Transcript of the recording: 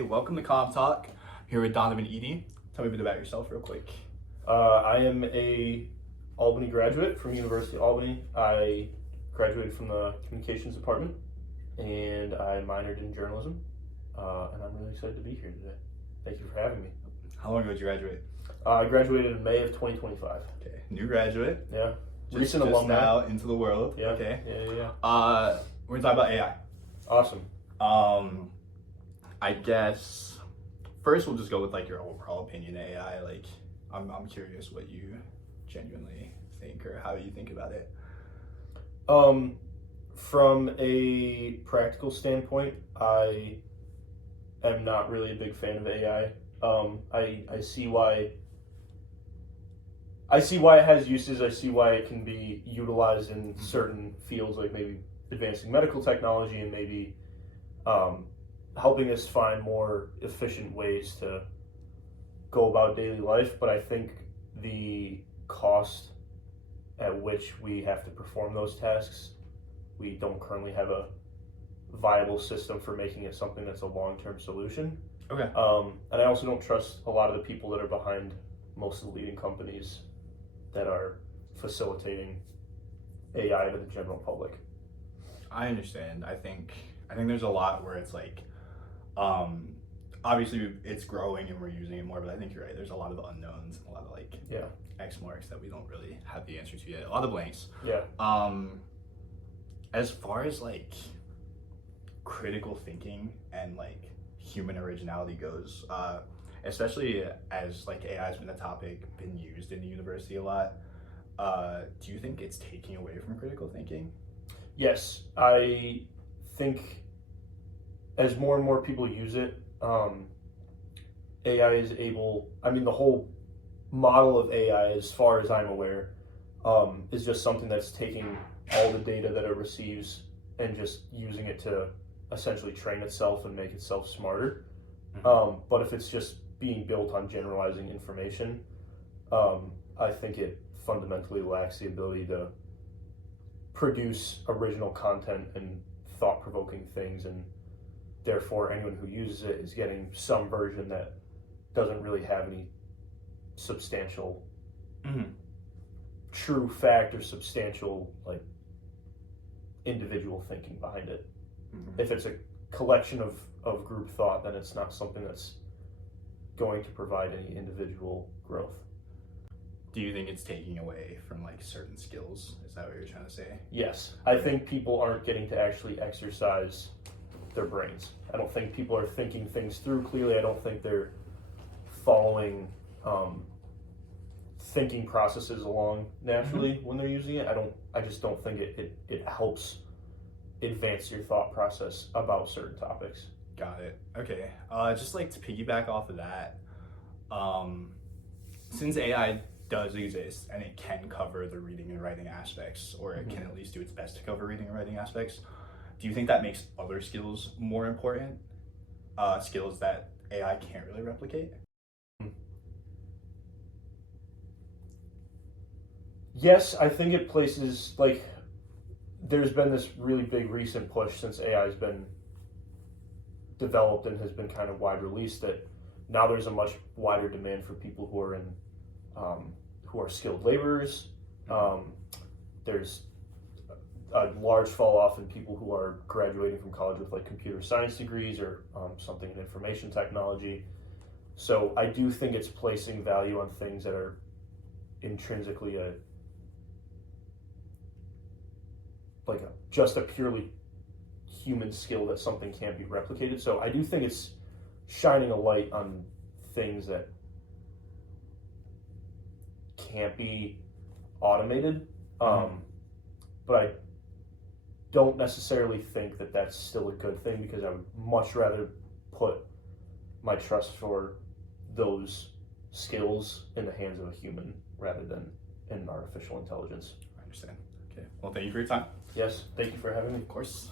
everybody. Welcome to Comp Talk. I'm here with Donovan Edie. Tell me a bit about yourself real quick. I am a Albany graduate from University of Albany. I graduated from the communications department and I minored in journalism. And I'm really excited to be here today. Thank you for having me. How long ago did you graduate? I graduated in May of 2025. Okay, new graduate. Yeah. Recent alumni. Now into the world. Yeah. Okay. Yeah. We're gonna talk about AI. Awesome. I guess first we'll just go with like your overall opinion of AI. Like, I'm curious what you genuinely think or how you think about it. From a practical standpoint, I am not really a big fan of AI. I see why it has uses. I see why it can be utilized in certain fields, like maybe advancing medical technology and maybe helping us find more efficient ways to go about daily life. But I think the cost at which we have to perform those tasks, we don't currently have a viable system for making it something that's a long-term solution. Okay. And I also don't trust a lot of the people that are behind most of the leading companies that are facilitating AI to the general public. I understand. I think there's a lot where it's like, obviously it's growing and we're using it more, but I think you're right. There's a lot of unknowns and a lot of like X marks that we don't really have the answer to yet. A lot of blanks. Yeah. As far as like critical thinking and like human originality goes, especially as like AI has been a topic, been used in the university a lot, do you think it's taking away from critical thinking? Yes, I think as more and more people use it, AI is able, the whole model of AI, as far as I'm aware, is just something that's taking all the data that it receives and just using it to essentially train itself and make itself smarter. But if it's just being built on generalizing information, I think it fundamentally lacks the ability to produce original content and thought-provoking things, and therefore anyone who uses it is getting some version that doesn't really have any substantial true fact or substantial like individual thinking behind it. If it's a collection of group thought, then it's not something that's going to provide any individual growth. Do you think it's taking away from like certain skills? Is that what you're trying to say? Yes. I think people aren't getting to actually exercise their brains. I don't think people are thinking things through clearly. I don't think they're following thinking processes along naturally when they're using it. I just don't think it helps advance your thought process about certain topics. Got it. Okay. Just like to piggyback off of that, since AI does exist and it can cover the reading and writing aspects, or it can at least do its best to cover reading and writing aspects, do you think that makes other skills more important? Skills that AI can't really replicate? Yes, I think it places, like, there's been this really big recent push since AI has been developed and has been kind of wide released, that now there's a much wider demand for people who are in who are skilled laborers. There's a large fall off in people who are graduating from college with like computer science degrees or something in information technology. So I do think it's placing value on things that are intrinsically just a purely human skill, that something can't be replicated. So I do think it's shining a light on things that can't be automated. But I don't necessarily think that that's still a good thing, because I would much rather put my trust for those skills in the hands of a human rather than in artificial intelligence. I understand. Okay. Well, thank you for your time. Yes, thank you for having me. Of course.